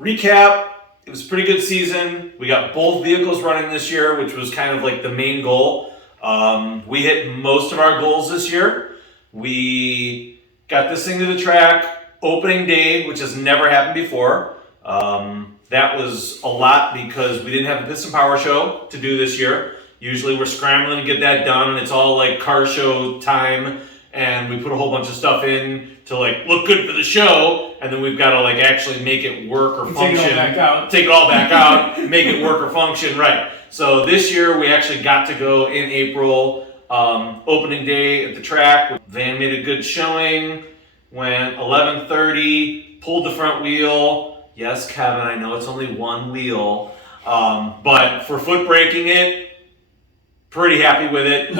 recap, it was a pretty good season. We got both vehicles running this year, which was kind of like the main goal. We hit most of our goals this year. We got this thing to the track opening day, which has never happened before. That was a lot because we didn't have the Piston Power Show to do this year. Usually we're scrambling to get that done, and it's all like car show time, and we put a whole bunch of stuff in to like look good for the show, and then we've got to like actually make it work or function. Take it all back out, make it work or function, right. So this year we actually got to go in April, opening day at the track. Van made a good showing, went 11:30, pulled the front wheel. Yes, Kevin, I know it's only one wheel, but for foot braking it, pretty happy with it.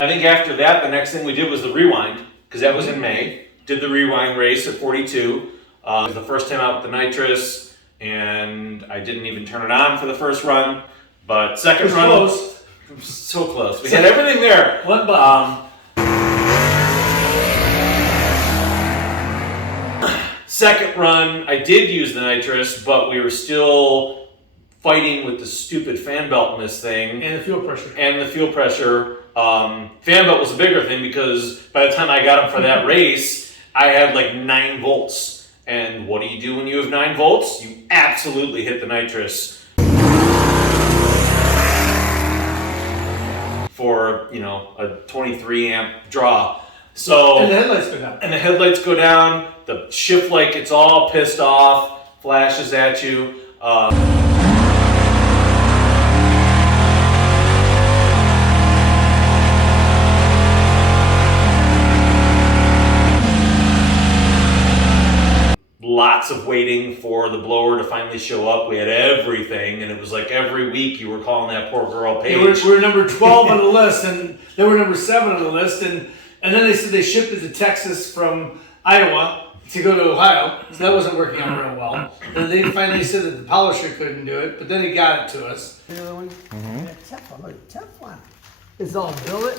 I think after that, the next thing we did was the rewind, because that was in May. Did the rewind race at 42. It was the first time out with the nitrous, and I didn't even turn it on for the first run, but second run, close. So close. We had everything there. One button. Second run, I did use the nitrous, but we were still fighting with the stupid fan belt in this thing. And the fuel pressure. Fan belt was a bigger thing because by the time I got him for that race, I had like 9 volts. And what do you do when you have 9 volts? You absolutely hit the nitrous for, a 23 amp draw. So, and the headlights go down. And the headlights go down. The shift light gets all pissed off, flashes at you. Lots of waiting for the blower to finally show up. We had everything, and it was like every week you were calling that poor girl Paige. We were number 12 on the list, and they were number 7 on the list, and then they said they shipped it to Texas from Iowa to go to Ohio, so that wasn't working out real well. And they finally said that the polisher couldn't do it, but then he got it to us. The other one? Mm-hmm. Teflon, look, Teflon. It's all billet.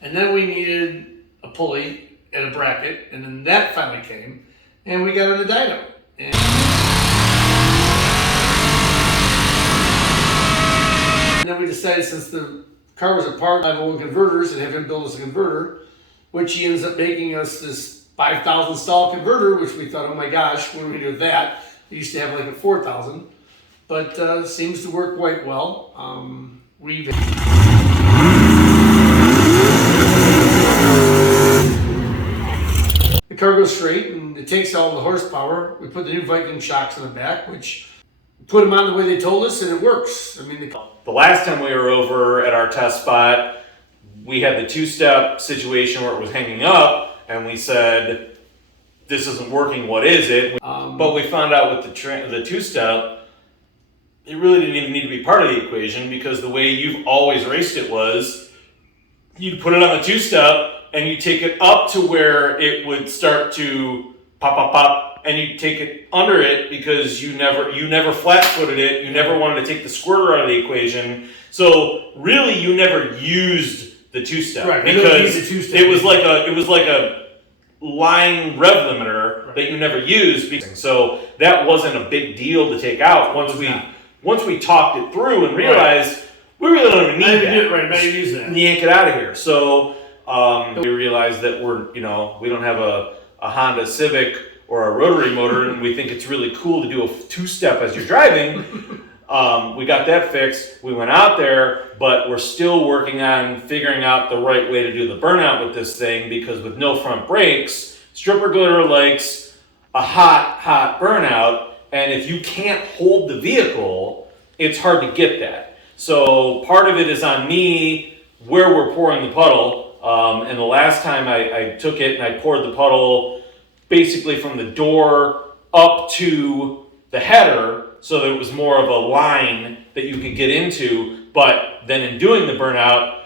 And then we needed a pulley and a bracket, and then that finally came, and we got on the dyno. And then we decided, since the car was apart, I have own converters and have him build us a converter, which he ends up making us this 5,000 stall converter, which we thought, oh my gosh, what do we do with that? We used to have like a 4,000, but seems to work quite well. The car goes straight and it takes all the horsepower. We put the new Viking shocks in the back, which put them on the way they told us, and it works. I mean, the last time we were over at our test spot, we had the 2-step situation where it was hanging up, and we said, this isn't working, what is it? But we found out with the 2-step, it really didn't even need to be part of the equation, because the way you've always raced it was, you'd put it on the 2-step, and you take it up to where it would start to pop, pop, pop, and you take it under it because you never flat-footed it, you never wanted to take the squirter out of the equation, so really you never used the 2-step, right, because it was like a line rev limiter, right, that you never used. So that wasn't a big deal to take out once we talked it through and realized, right, we really don't even need that. Right, not use that. Yank it out of here. So we realized that we don't have a Honda Civic or a rotary motor, and we think it's really cool to do a 2-step as you're driving. We got that fixed. We went out there, but we're still working on figuring out the right way to do the burnout with this thing, because with no front brakes, stripper glitter likes a hot burnout, and if you can't hold the vehicle, it's hard to get that. So part of it is on me where we're pouring the puddle, and the last time I took it and I poured the puddle basically from the door up to the header, so that it was more of a line that you could get into, but then in doing the burnout,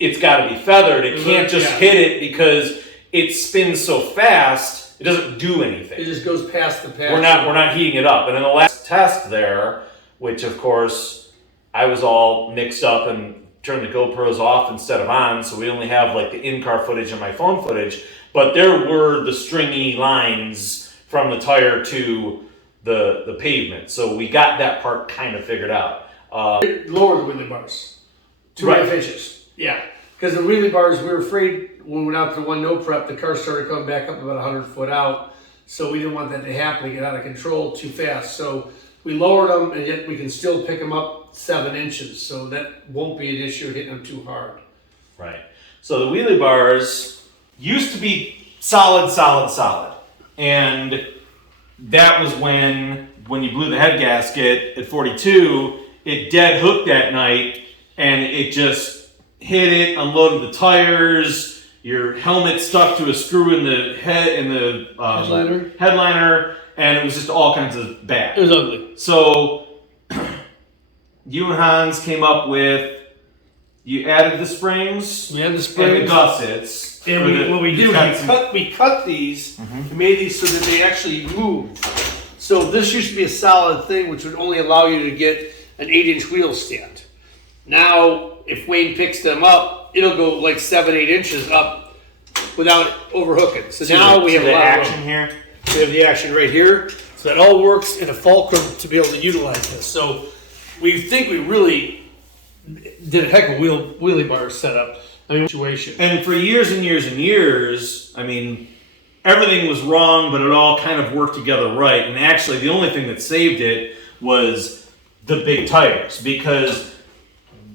it's got to be feathered. It can't just hit it because it spins so fast, it doesn't do anything. It just goes past the pass. We're not heating it up. And in the last test there, which of course I was all mixed up and turn the GoPros off instead of on, so we only have like the in-car footage and my phone footage. But there were the stringy lines from the tire to the pavement, so we got that part kind of figured out. Lower the wheelie bars, 2.5 inches. Yeah, because the wheelie bars, we were afraid when we went out to one no prep, the car started coming back up about 100 foot out, so we didn't want that to happen, to get out of control too fast. So we lowered them, and yet we can still pick them up 7 inches, so that won't be an issue hitting them too hard. Right. So the wheelie bars used to be solid, and that was when you blew the head gasket at 42, it dead hooked that night, and it just hit it, unloaded the tires, your helmet stuck to a screw in the headliner, and it was just all kinds of bad. It was ugly. So you and Hans came up with, you added the springs, We had the springs. and the gussets. And what we did, we cut these and made these so that they actually move. So this used to be a solid thing, which would only allow you to get an 8-inch wheel stand. Now, if Wayne picks them up, it'll go like 7-8 inches up without overhooking. So now we have a lot of action here. We have the action right here. So that all works in a fulcrum to be able to utilize this. So we think we really did a heck of a wheelie bar setup. I mean, situation. And for years and years and years, I mean, everything was wrong, but it all kind of worked together right. And actually, the only thing that saved it was the big tires, because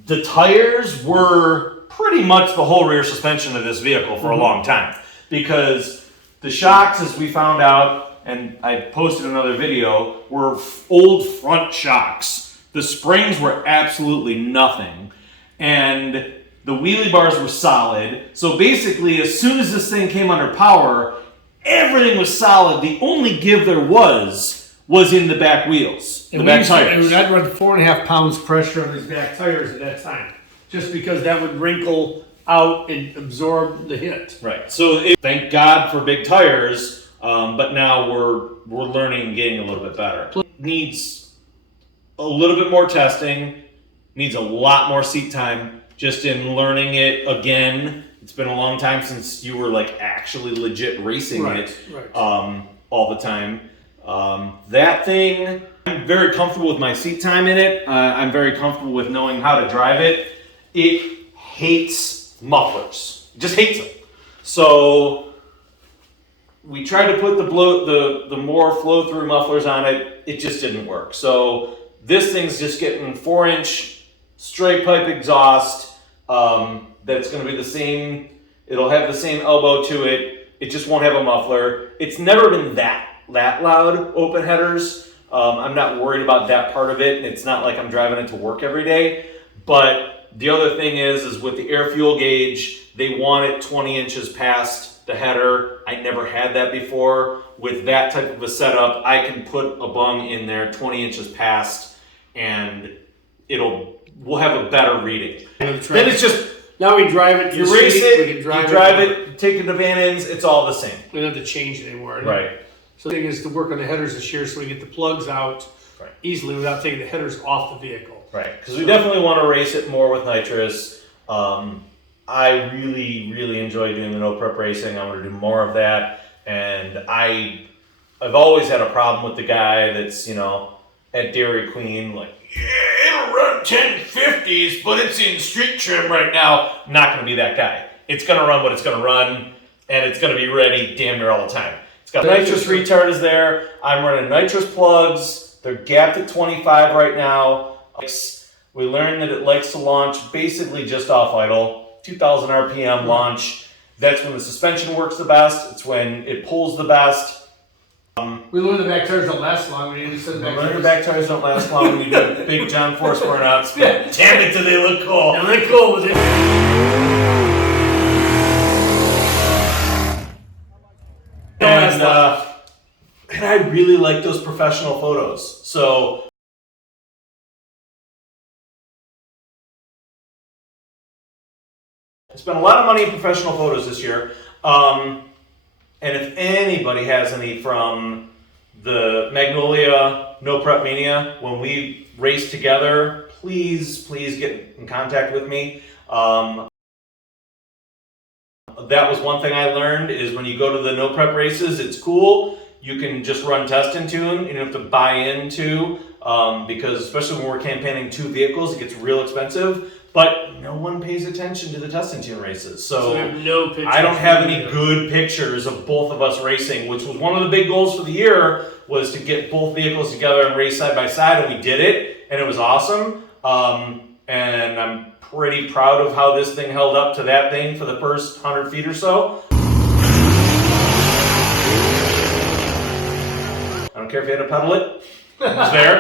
the tires were pretty much the whole rear suspension of this vehicle for a long time. Because the shocks, as we found out, and I posted another video, were old front shocks. The springs were absolutely nothing. And the wheelie bars were solid. So basically, as soon as this thing came under power, everything was solid. The only give there was in the back wheels, the back tires. And I'd run 4.5 pounds pressure on these back tires at that time, just because that would wrinkle out and absorb the hit. Right. So thank God for big tires, but now we're learning and getting a little bit better. Needs a little bit more testing. Needs a lot more seat time. Just in learning it again. It's been a long time since you were like actually legit racing it all the time. That thing, I'm very comfortable with my seat time in it. I'm very comfortable with knowing how to drive it. It hates mufflers. It just hates them. So we tried to put the more flow through mufflers on it. It just didn't work. So this thing's just getting 4-inch straight pipe exhaust. That's going to be the same. It'll have the same elbow to it. It just won't have a muffler. It's never been that loud, open headers. I'm not worried about that part of it. It's not like I'm driving it to work every day. But the other thing is with the air fuel gauge, they want it 20 inches past the header. I never had that before. With that type of a setup, I can put a bung in there 20 inches past, and we'll have a better reading. Then it's just, now we drive it. You race it, you drive it, take it to Van Ends, it's all the same. We don't have to change it anymore. Right. So the thing is to work on the headers this year so we get the plugs out easily without taking the headers off the vehicle. Right, because we definitely want to race it more with nitrous. I really, really enjoy doing the no prep racing. I want to do more of that. And I've always had a problem with the guy that's, at Dairy Queen, like, yeah, it'll run 1050s, but it's in street trim right now. I'm not going to be that guy. It's going to run what it's going to run, and it's going to be ready damn near all the time. It's got nitrous retard is there. I'm running nitrous plugs. They're gapped at 25 right now. We learned that it likes to launch basically just off idle, 2,000 RPM launch. That's when the suspension works the best. It's when it pulls the best. We learned the back tires don't last long. We learned the back tires don't last long when you do big John Force burnouts. But damn it, do they look cool? They look cool with it. And I really like those professional photos. So I spent a lot of money in professional photos this year. And if anybody has any from the Magnolia No Prep Mania, when we raced together, please get in contact with me. That was one thing I learned is when you go to the no prep races, it's cool. You can just run test and tune. You don't have to buy into because especially when we're campaigning 2 vehicles, it gets real expensive. But no one pays attention to the test and tune races. So I have no pictures. I don't have any good pictures of both of us racing, which was one of the big goals for the year, was to get both vehicles together and race side by side, and we did it, and it was awesome. And I'm pretty proud of how this thing held up to that thing for the first 100 feet or so. I don't care if you had to pedal it. It was there.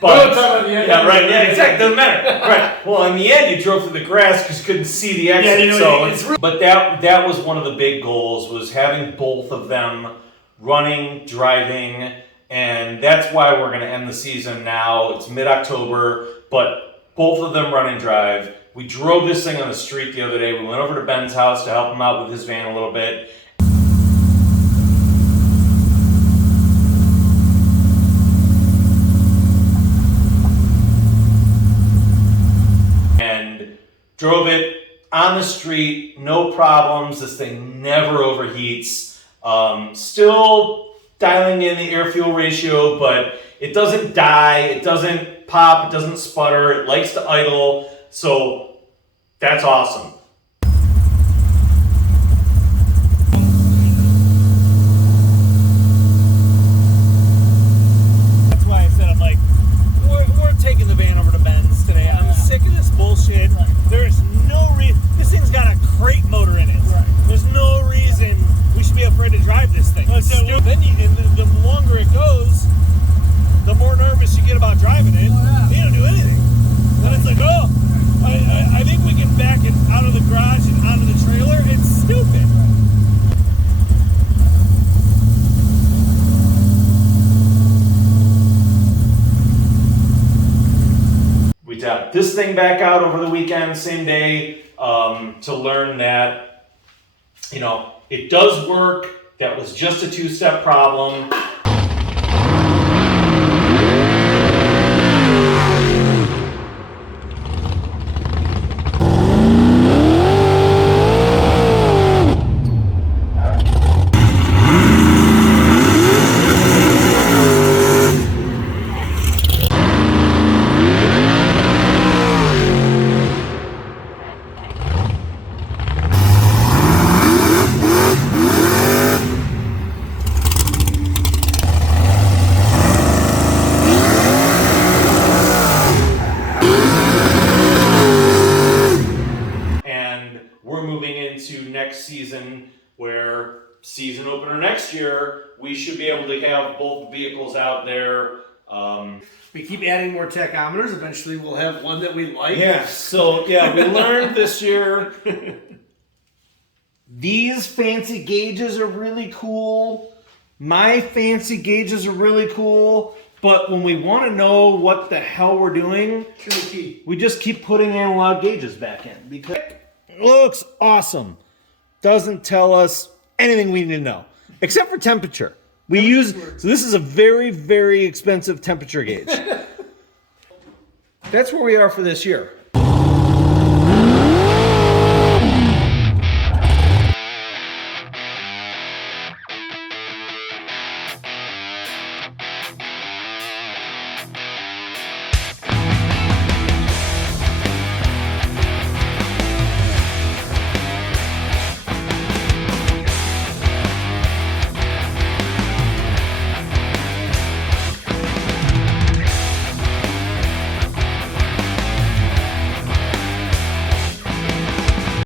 But yeah, right. Yeah, exactly. Doesn't matter. Right. Well, in the end, you drove through the grass because you couldn't see the exit. Yeah, but that was one of the big goals, was having both of them running, driving, and that's why we're going to end the season now. It's mid-October, but both of them run and drive. We drove this thing on the street the other day. We went over to Ben's house to help him out with his van a little bit. And drove it on the street, no problems. This thing never overheats. Still dialing in the air-fuel ratio, but it doesn't die, it doesn't pop, it doesn't sputter, it likes to idle, so that's awesome. That's why I said, I'm like, we're taking the van over to Ben's today. I'm sick of this bullshit. There's no reason. This thing's got a crate motor in it. There's no reason we should be afraid to drive this thing. Then the longer it goes, the more nervous you get about driving it. You don't do anything. Then it's like, oh, I think we can back it out of the garage and onto the trailer. It's stupid. We tapped this thing back out over the weekend, same day, to learn that, you know, it does work. That was just a 2-step problem. Next season, where season opener next year, we should be able to have both vehicles out there. We keep adding more tachometers. Eventually, we'll have one that we like. Yeah. So yeah, we learned this year. These fancy gauges are really cool. My fancy gauges are really cool. But when we want to know what the hell we're doing, we just keep putting analog gauges back in because it looks awesome. Doesn't tell us anything we need to know, except for temperature. So this is a very, very expensive temperature gauge. That's where we are for this year.